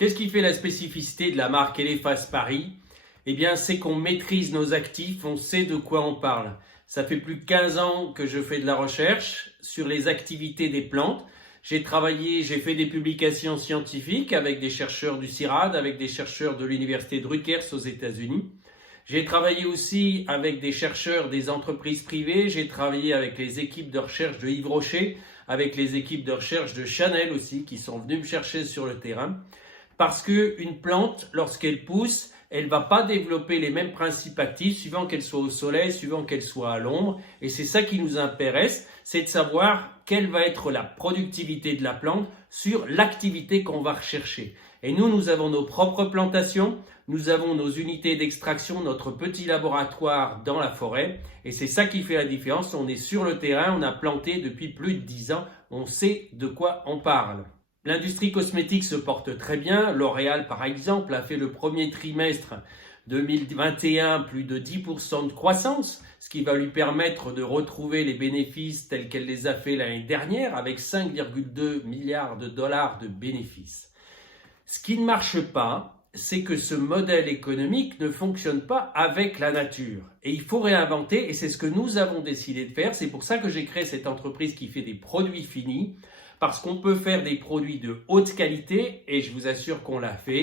Qu'est-ce qui fait la spécificité de la marque Elephas Paris? Eh bien, c'est qu'on maîtrise nos actifs, on sait de quoi on parle. Ça fait plus de 15 ans que je fais de la recherche sur les activités des plantes. J'ai fait des publications scientifiques avec des chercheurs du CIRAD, avec des chercheurs de l'université de Rutgers aux États-Unis. J'ai travaillé aussi avec des chercheurs des entreprises privées, j'ai travaillé avec les équipes de recherche de Yves Rocher, avec les équipes de recherche de Chanel aussi, qui sont venues me chercher sur le terrain. Parce qu'une plante, lorsqu'elle pousse, elle ne va pas développer les mêmes principes actifs suivant qu'elle soit au soleil, suivant qu'elle soit à l'ombre. Et c'est ça qui nous intéresse, c'est de savoir quelle va être la productivité de la plante sur l'activité qu'on va rechercher. Et nous avons nos propres plantations, nous avons nos unités d'extraction, notre petit laboratoire dans la forêt. Et c'est ça qui fait la différence. On est sur le terrain, on a planté depuis plus de 10 ans, on sait de quoi on parle. L'industrie cosmétique se porte très bien. L'Oréal, par exemple, a fait le premier trimestre 2021 plus de 10% de croissance, ce qui va lui permettre de retrouver les bénéfices tels qu'elle les a fait l'année dernière avec 5,2 milliards de dollars de bénéfices. Ce qui ne marche pas, c'est que ce modèle économique ne fonctionne pas avec la nature. Et il faut réinventer, et c'est ce que nous avons décidé de faire. C'est pour ça que j'ai créé cette entreprise qui fait des produits finis, parce qu'on peut faire des produits de haute qualité, et je vous assure qu'on l'a fait,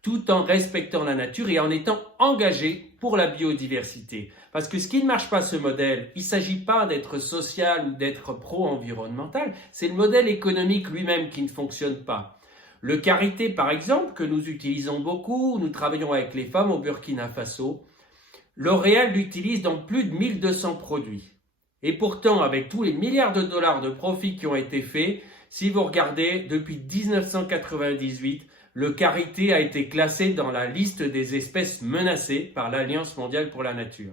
tout en respectant la nature et en étant engagé pour la biodiversité. Parce que ce qui ne marche pas ce modèle, il ne s'agit pas d'être social ou d'être pro-environnemental, c'est le modèle économique lui-même qui ne fonctionne pas. Le karité, par exemple, que nous utilisons beaucoup, nous travaillons avec les femmes au Burkina Faso, L'Oréal l'utilise dans plus de 1200 produits. Et pourtant, avec tous les milliards de dollars de profits qui ont été faits, si vous regardez, depuis 1998, le karité a été classé dans la liste des espèces menacées par l'Alliance mondiale pour la nature.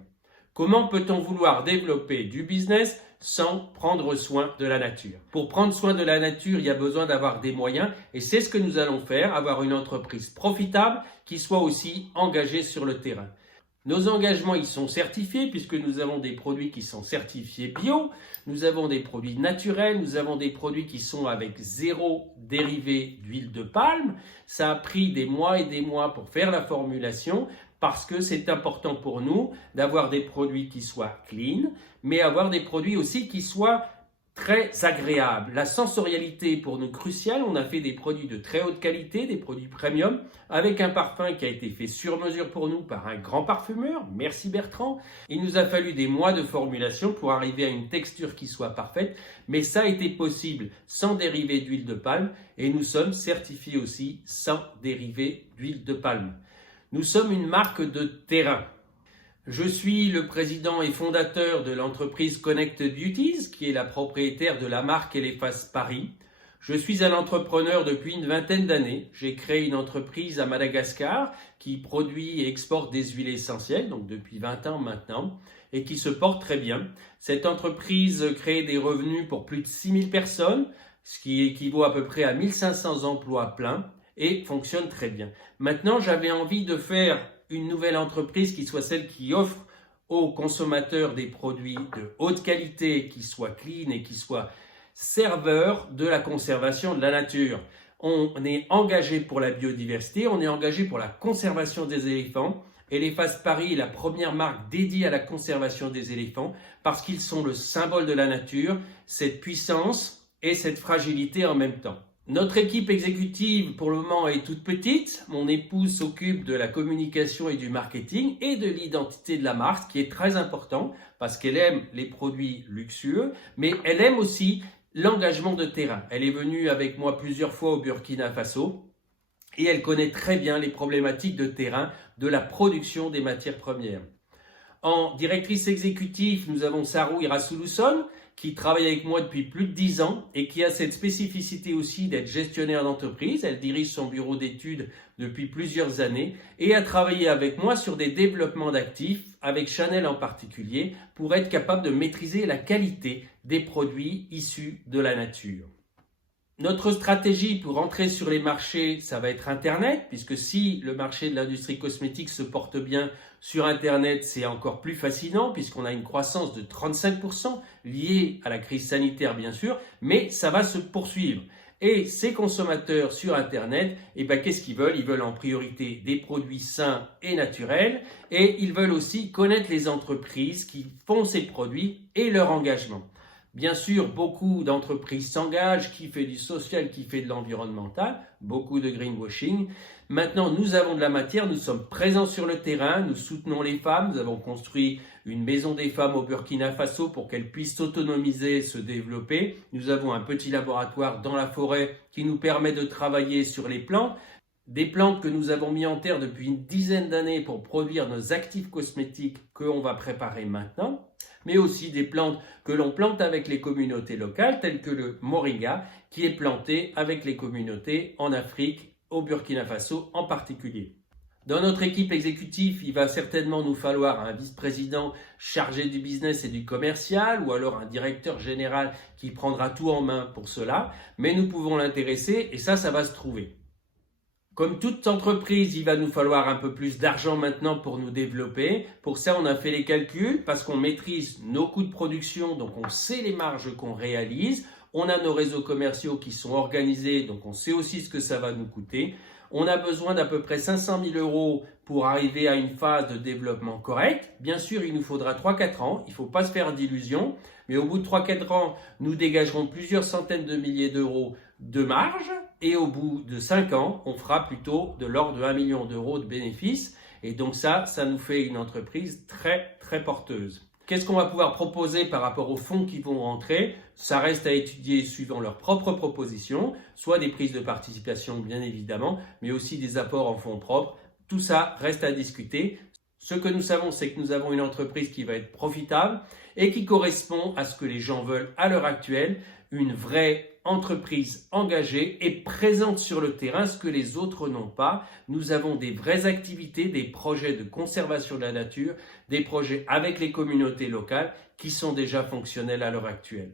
Comment peut-on vouloir développer du business sans prendre soin de la nature? Pour prendre soin de la nature, il y a besoin d'avoir des moyens et c'est ce que nous allons faire, avoir une entreprise profitable qui soit aussi engagée sur le terrain. Nos engagements, ils sont certifiés puisque nous avons des produits qui sont certifiés bio, nous avons des produits naturels, nous avons des produits qui sont avec zéro dérivé d'huile de palme. Ça a pris des mois et des mois pour faire la formulation parce que c'est important pour nous d'avoir des produits qui soient clean, mais avoir des produits aussi qui soient très agréables. La sensorialité pour nous cruciale, on a fait des produits de très haute qualité, des produits premium, avec un parfum qui a été fait sur mesure pour nous par un grand parfumeur, merci Bertrand. Il nous a fallu des mois de formulation pour arriver à une texture qui soit parfaite, mais ça a été possible sans dérivé d'huile de palme et nous sommes certifiés aussi sans dérivé d'huile de palme. Nous sommes une marque de terrain. Je suis le président et fondateur de l'entreprise Connect Beauties, qui est la propriétaire de la marque Elephas Paris. Je suis un entrepreneur depuis une vingtaine d'années. J'ai créé une entreprise à Madagascar qui produit et exporte des huiles essentielles, donc depuis 20 ans maintenant, et qui se porte très bien. Cette entreprise crée des revenus pour plus de 6000 personnes, ce qui équivaut à peu près à 1500 emplois pleins, et fonctionne très bien. Maintenant, j'avais envie de faire une nouvelle entreprise qui soit celle qui offre aux consommateurs des produits de haute qualité, qui soient clean et qui soient serveurs de la conservation de la nature. On est engagé pour la biodiversité, on est engagé pour la conservation des éléphants. Elephas Paris est la première marque dédiée à la conservation des éléphants parce qu'ils sont le symbole de la nature, cette puissance et cette fragilité en même temps. Notre équipe exécutive, pour le moment, est toute petite. Mon épouse s'occupe de la communication et du marketing et de l'identité de la marque, ce qui est très important parce qu'elle aime les produits luxueux, mais elle aime aussi l'engagement de terrain. Elle est venue avec moi plusieurs fois au Burkina Faso et elle connaît très bien les problématiques de terrain de la production des matières premières. En directrice exécutive, nous avons Sarou Irasuluson, qui travaille avec moi depuis plus de 10 ans et qui a cette spécificité aussi d'être gestionnaire d'entreprise. Elle dirige son bureau d'études depuis plusieurs années et a travaillé avec moi sur des développements d'actifs, avec Chanel en particulier, pour être capable de maîtriser la qualité des produits issus de la nature. Notre stratégie pour entrer sur les marchés, ça va être Internet, puisque si le marché de l'industrie cosmétique se porte bien sur Internet, c'est encore plus fascinant, puisqu'on a une croissance de 35% liée à la crise sanitaire, bien sûr, mais ça va se poursuivre. Et ces consommateurs sur Internet, qu'est-ce qu'ils veulent? Ils veulent en priorité des produits sains et naturels et ils veulent aussi connaître les entreprises qui font ces produits et leur engagement. Bien sûr, beaucoup d'entreprises s'engagent, qui fait du social, qui fait de l'environnemental, beaucoup de greenwashing. Maintenant, nous avons de la matière, nous sommes présents sur le terrain, nous soutenons les femmes, nous avons construit une maison des femmes au Burkina Faso pour qu'elles puissent s'autonomiser, se développer. Nous avons un petit laboratoire dans la forêt qui nous permet de travailler sur les plantes. Des plantes que nous avons mis en terre depuis une dizaine d'années pour produire nos actifs cosmétiques qu'on va préparer maintenant, mais aussi des plantes que l'on plante avec les communautés locales, telles que le moringa, qui est planté avec les communautés en Afrique, au Burkina Faso en particulier. Dans notre équipe exécutive, il va certainement nous falloir un vice-président chargé du business et du commercial, ou alors un directeur général qui prendra tout en main pour cela, mais nous pouvons l'intéresser et ça va se trouver. Comme toute entreprise, il va nous falloir un peu plus d'argent maintenant pour nous développer. Pour ça, on a fait les calculs parce qu'on maîtrise nos coûts de production, donc on sait les marges qu'on réalise. On a nos réseaux commerciaux qui sont organisés, donc on sait aussi ce que ça va nous coûter. On a besoin d'à peu près 500 000 € pour arriver à une phase de développement correcte. Bien sûr, il nous faudra 3-4 ans, il ne faut pas se faire d'illusions, mais au bout de 3-4 ans, nous dégagerons plusieurs centaines de milliers d'euros de marge et au bout de 5 ans, on fera plutôt de l'ordre de 1 million d'euros de bénéfices et donc ça nous fait une entreprise très très porteuse. Qu'est-ce qu'on va pouvoir proposer par rapport aux fonds qui vont rentrer? Ça reste à étudier suivant leurs propres propositions, soit des prises de participation bien évidemment, mais aussi des apports en fonds propres. Tout ça reste à discuter. Ce que nous savons, c'est que nous avons une entreprise qui va être profitable et qui correspond à ce que les gens veulent à l'heure actuelle, une vraie entreprise engagée et présente sur le terrain, ce que les autres n'ont pas. Nous avons des vraies activités, des projets de conservation de la nature, des projets avec les communautés locales qui sont déjà fonctionnels à l'heure actuelle.